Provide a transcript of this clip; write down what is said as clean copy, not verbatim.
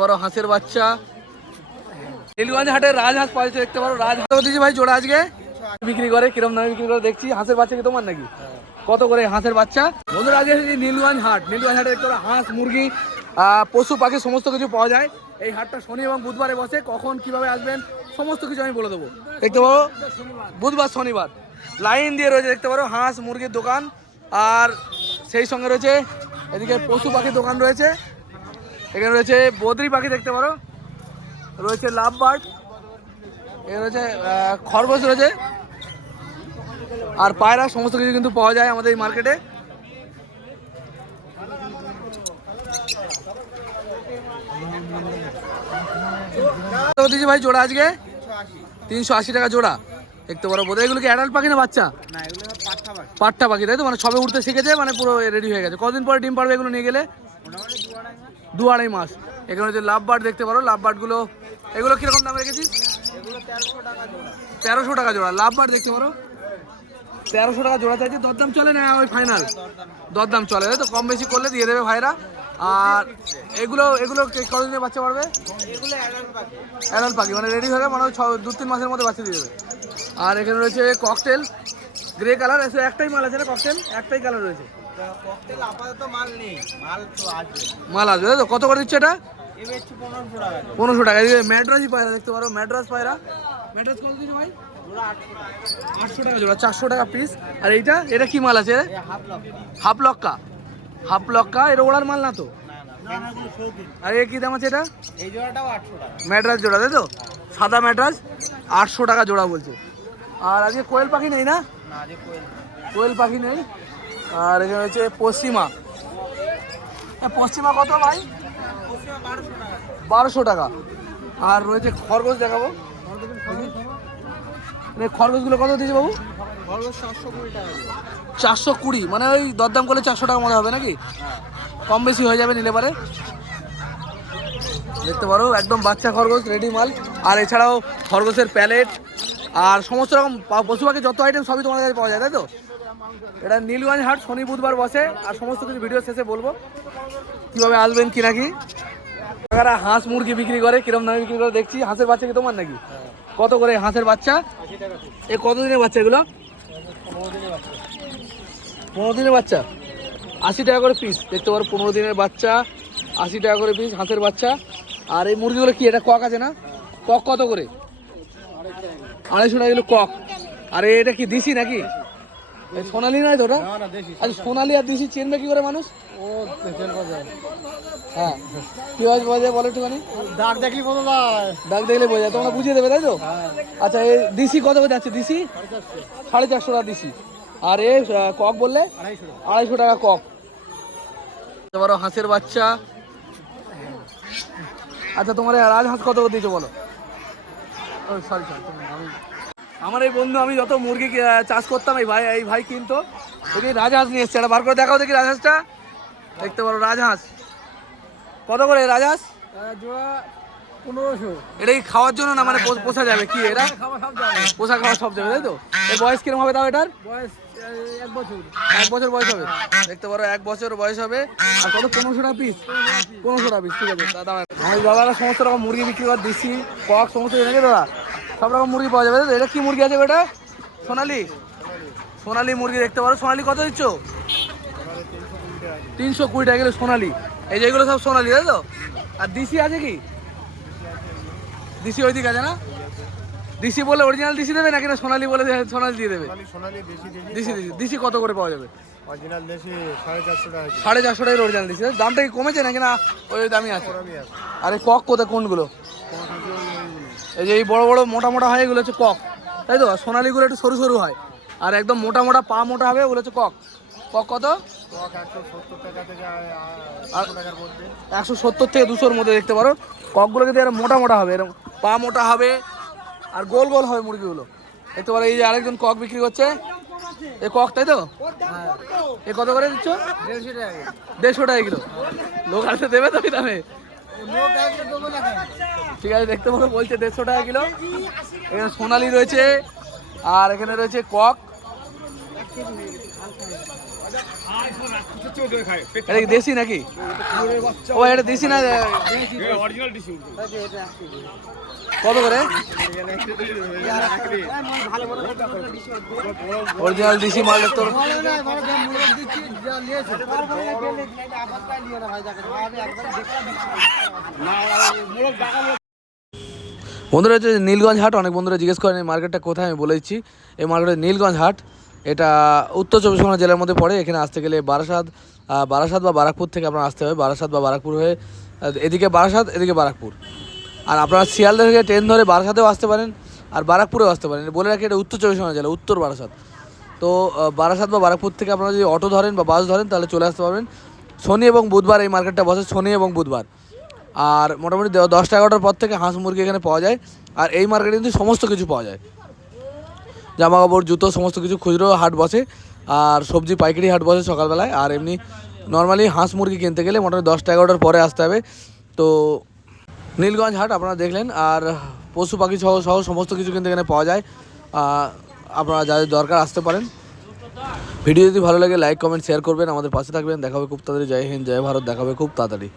পারো হাঁসের বাচ্চা। নীলগঞ্জ হাটে রাজহাঁস পাওয়া দেখতে পারো। রাজহাঁস দিয়েছি ভাই জোড়া আজকে বিক্রি করে, কিরম দামে বিক্রি করে দেখছি। হাঁসের বাচ্চা কি তোমার নাকি? কত করে হাঁসের বাচ্চা? বন্ধুরা আজকে নীলগঞ্জ হাট। নীলগঞ্জ হাটে দেখতে পারো হাঁস, মুরগি, পশু পাখি সমস্ত কিছু পাওয়া যায়। এই হাটটা শনি এবং বুধবারে বসে। কখন কিভাবে আসবেন সমস্ত কিছু আমি বলে দেবো। দেখতে পারো বুধবার শনিবার লাইন দিয়ে রয়েছে দেখতে পারো হাঁস মুরগির দোকান। আর সেই সঙ্গে রয়েছে এদিকে পশু পাখির দোকান রয়েছে। এখানে রয়েছে বদ্রি পাখি দেখতে পারো, রয়েছে লাভ বার্ড, এখানে রয়েছে খরগোশ রয়েছে আর পায়রা, সমস্ত কিছু কিন্তু পাওয়া যায় আমাদের এই মার্কেটে। দিয়েছি ভাই জোড়া আজকে 380 টাকা জোড়া দেখতে পারো। বোধহয় এগুলো কি অ্যাডাল্ট পাখি না বাচ্চা? পাট্টা পাখি তাই তো, মানে সবে উঠতে শিখেছে, মানে পুরো রেডি হয়ে গেছে। কদিন পরে ডিম পারবে এগুলো নিয়ে গেলে? 2-2.5 মাস। এখানে হচ্ছে লাভ বার্ড দেখতে পারো। লাভ বার্ডগুলো এগুলো কিরকম দাম রেখেছিস? 1300 টাকা জোড়া লাভ বার্ড দেখতে পারো। 1300 টাকা জোড়া চাইছে। দরদাম চলে না ওই ফাইনাল? দরদাম চলে তো, কম বেশি করলে দিয়ে দেবে ভাইরা। আর এগুলো এগুলো কতদিনে বাচ্চা পারবে? অ্যাডাল্ট পাখি মানে রেডি হয়ে মানে 2-3 মাসের মধ্যে বাচ্চা দিয়ে দেবে। আর এখানে রয়েছে ককটেল গ্রে কালার। একটাই মাল আছে না ককটেল? একটাই কালার রয়েছে। মাল আসবে তাই তো। কত করে দিচ্ছে এটা? 1500 টাকা। ম্যাড্রাসই পায়রা দেখতে পারো। ম্যাড্রাস পায়রা। ম্যাড্রাস কত দিচ্ছে ভাই? 800 টাকা জোড়া, 400 টাকা পিস। আর এইটা এটা কি মাল আছে? হাফ লক্কা। হাফ লক্কা এটা ওড়ার মাল না তো? আর এ কি দাম আছে এটা? এই জোড়াটাও 800 টাকা। ম্যাড্রাস জোড়া তাই তো, সাদা ম্যাড্রাস 800 টাকা জোড়া বলছে। আর আজকে কোয়েল পাখি নেই না? কোয়েল পাখি নেই। আর এখানে হচ্ছে পশ্চিমা। পশ্চিমা কত ভাই? 1200 টাকা। আর রয়েছে খরগোশ দেখাবো। খরগোশগুলো কত দিয়েছে বাবু? 420 মানে ওই দরদাম করলে 400 টাকার মধ্যে হবে নাকি? কম বেশি হয়ে যাবে নিলে পারে। দেখতে পারো একদম বাচ্চা খরগোশ রেডি মাল। আর এছাড়াও খরগোশের প্যালেট আর সমস্ত রকম পশু পাখি যত আইটেম সবই তোমার কাছে পাওয়া যায় তাই তো। এটা নীলগঞ্জ হাট শনি বুধবার বসে। আর সমস্ত কিছু ভিডিও শেষে বলবো কীভাবে আসবেন কি নাকি। হাঁস মুরগি বিক্রি করে, কিরম দামে বিক্রি করে দেখছি। হাঁসের বাচ্চা কি তোমার নাকি? কত করে হাঁসের বাচ্চা? এ কতদিনের বাচ্চা এগুলো? 15 দিনের বাচ্চা। 80 টাকা করে পিস দেখতে পারো। 15 দিনের বাচ্চা 80 টাকা করে পিস হাঁসের বাচ্চা। আর এই মুরগিগুলো কি এটা কক আছে না? কক কত করে? 250 টাকা কিলো কক। আর এটা কি দিশি নাকি? সোনালি নয় তো ওটা? আচ্ছা সোনালি আর দিশি চেনবে কি করে মানুষ? হ্যাঁ কি বোঝা যায় বলো একটুখানি। ডাক দেখলি বোঝা যায়। ডাক দেখলে বোঝা যায়, তোমরা বুঝিয়ে দেবে তাই তো। আচ্ছা এই দিশি কত করে যাচ্ছে? দিশি 450 টাকা দিশি। আর এ কক বললে 250 টাকা কক। বড় হাঁসের বাচ্চা। আচ্ছা তোমার রাজহাঁস কত করে দিয়েছো বলো? সরি আমার এই বন্ধু, আমি যত মুরগি চাষ করতাম এই ভাই কিনতো। দেখি রাজহাঁস নিয়ে এসছে, একটা বার করে দেখাও দেখি রাজহাঁসটা। দেখতে পারো রাজহাঁস কত করে? রাজহাঁস জোড়া 1500। এটা কি খাওয়ার জন্য না মানে পোষা যাবে কি? এরা পোষা খাওয়া সব যাবে তাই তো। এর বয়স কিরকম হবে তাও? এটার বয়স 1 বছর। 1 বছর বয়স হবে দেখতে পারো। 1 বছর বয়স হবে। আর কত? 1500 টাকা পিস। 1500 টাকা পিস ঠিক আছে দাদা। আমার দাদারা সমস্ত রকম মুরগি বিক্রি করে, দেশি কক সমস্ত কিছু নাকি দাদা? সব রকম মুরগি পাওয়া যাবে। এটা কি মুরগি আছে এটা? সোনালি। সোনালি মুরগি দেখতে পারো। সোনালি কত দিচ্ছ? 320 টাকা কিলো সোনালি। এই যে এগুলো সব সোনালি তাই তো। আর দিশি আছে কি? দিশি ওই দিকে আছে না? দিশি বলে অরিজিনাল দিশি দেবে নাকি না সোনালি বলে সোনালি দিয়ে দেবে? দিশি দিশি কত করে পাওয়া যাবে? অরিজিনাল দেশি 450 টাকা। 450 টাকার অরিজিনাল দিশি। দামটা কি কমেছে নাকি না ওই দামই আছে? আরে কক কোথায় কোনগুলো? এই যে এই বড় বড় মোটা মোটা হয় এগুলো হচ্ছে কক তাই তো। সোনালিগুলো একটু সরু সরু হয় আর একদম মোটা মোটা পা মোটা হবে ওগুলো হচ্ছে কক। কক কত? 170 থেকে 200-র মধ্যে দেখতে পারো। ককগুলো কিন্তু এরকম মোটা মোটা হবে, এরকম পা মোটা হবে আর গোল গোল হবে মুরগিগুলো দেখতে পারো। এই যে আরেকজন কক বিক্রি করছে, এই কক তাই তো। এ কত করে দিচ্ছ? 150 টাকা কিলো। লোক আসতে দেবে তো দামে? ঠিক আছে দেখতে পারো বলছে 150 টাকা কিলো। এখানে সোনালি রয়েছে আর এখানে রয়েছে কক। এটা কি দেশি নাকি? ও এটা দেশি না? কত করে? অরিজিনাল দেশি মাল তোর বন্ধুরা হচ্ছে নীলগঞ্জ হাট। অনেক বন্ধুরা জিজ্ঞেস করেন এই মার্কেটটা কোথায়, আমি বলে দিচ্ছি। এই মার্কেটের নীলগঞ্জ হাট, এটা উত্তর চব্বিশ পরগনা জেলার মধ্যে পড়ে। এখানে আসতে গেলে বারাসাত বা বারাকপুর থেকে আপনার আসতে হবে। বারাসাত বা বারাকপুর হয়ে এদিকে বারাসাত, এদিকে বারাকপুর। আর আপনারা শিয়ালদা থেকে ট্রেন ধরে বারাসাতেও আসতে পারেন, আর বারাকপুরেও আসতে পারেন। বলে রাখি এটা উত্তর চব্বিশ পরগনা জেলা, উত্তর বারাসাত। তো বারাসাত বা বারাকপুর থেকে আপনারা যদি অটো ধরেন বা বাস ধরেন তাহলে চলে আসতে পারবেন। শনি এবং বুধবার এই মার্কেটটা বসে, শনি এবং বুধবার। আর মোটামুটি 10টা-11টার পর থেকে হাঁস মুরগি এখানে পাওয়া যায়। আর এই মার্কেটে কিন্তু সমস্ত কিছু পাওয়া যায়, জামা কাপড়, জুতো, সমস্ত কিছু। খুচরো হাট বসে আর সবজি পাইকারি হাট বসে সকালবেলায়। আর এমনি নর্মালি হাঁস মুরগি কিনতে গেলে মোটামুটি 10টা-11টার পরে আসতে হবে। তো নীলগঞ্জ হাট আপনারা দেখলেন। আর পশু পাখি সহ সমস্ত কিছু কিন্তু এখানে পাওয়া যায়। আপনারা যাদের দরকার আসতে পারেন। ভিডিও যদি ভালো লাগে লাইক কমেন্ট শেয়ার করবেন, আমাদের পাশে থাকবেন। দেখা হবে খুব তাড়াতাড়ি। জয় হিন্দ, জয় ভারত। দেখা হবে খুব তাড়াতাড়ি।